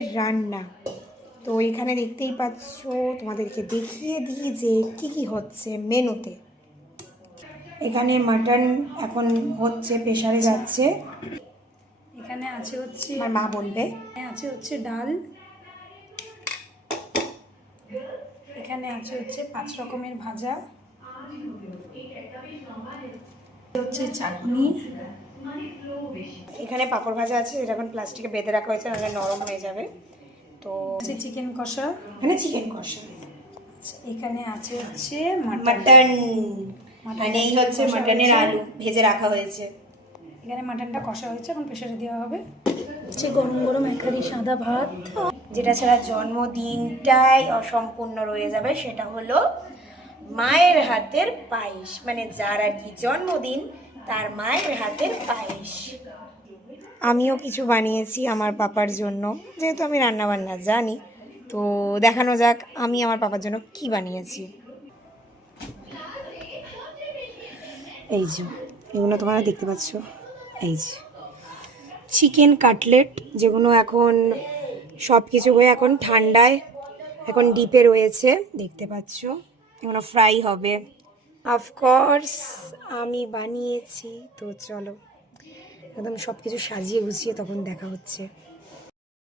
রান্না। তো এখানে দেখতেই পাচ্ছ, তোমাদেরকে দেখিয়ে দিই যে কী হচ্ছে মেনুতে। এখানে মাটন এখন হচ্ছে, প্রেশারে যাচ্ছে। এখানে আছে হচ্ছে আমার মা বলবে, আছে হচ্ছে ডাল, এখানে আছে হচ্ছে 5 রকমের ভাজা, হচ্ছে চাটনি, এখানে পাঁপড় ভাজা আছে, যেটা এখন প্লাস্টিকে বেঁধে রাখা হয়েছে, নাহলে নরম হয়ে যাবে। তো আছে চিকেন কষা, এখানে চিকেন কষা, এখানে আছে হচ্ছে মাটন, মানে এই হচ্ছে মাটনের আলু ভেজে রাখা হয়েছে। এখানে মাটনটা কষা হয়েছে, এখন প্রেশারে দেওয়া হবে। হচ্ছে গরম গরম একারি সাদা ভাত, যেটা ছাড়া জন্মদিনটাই অসম্পূর্ণ রয়ে যাবে, সেটা হলো মায়ের হাতের পায়েস। মানে যার আর কি জন্মদিন, তার মায়ের হাতের পায়েস। আমিও কিছু বানিয়েছি আমার পাপার জন্য, যেহেতু আমি রান্নাবান্না জানি। তো দেখানো যাক আমি আমার পাপার জন্য কি বানিয়েছি। এই যে এগুলো তোমরা দেখতে পাচ্ছ, এই যে চিকেন কাটলেট, যেগুলো এখন সব কিছু হয়ে এখন ঠান্ডায় এখন ডিপে রয়েছে, দেখতে পাচ্ছ। এগুলো ফ্রাই হবে। অফকোর্স আমি বানিয়েছি। তো চলো একদম সব কিছু সাজিয়ে গুছিয়ে তখন দেখা হচ্ছে।